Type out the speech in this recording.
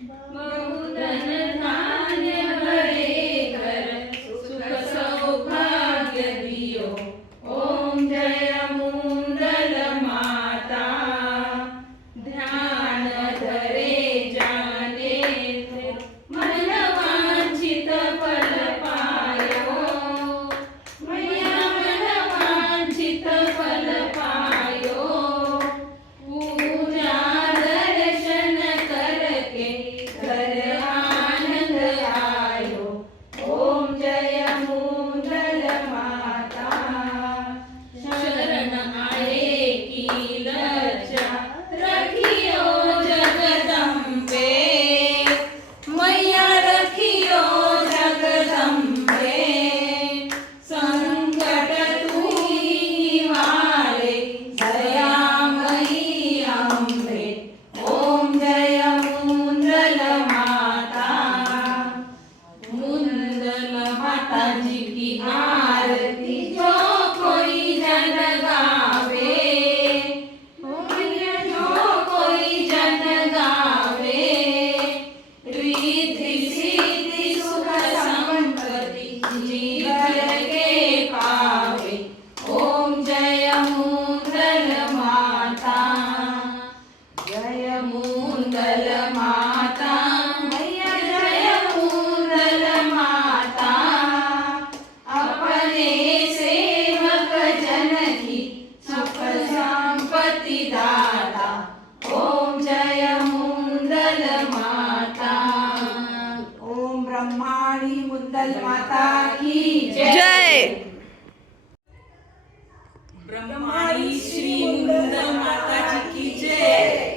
Bye. Bye. de que há काली मुद्दल माता की जय। ब्रह्माणी श्री मुद्दल माताजी की जय।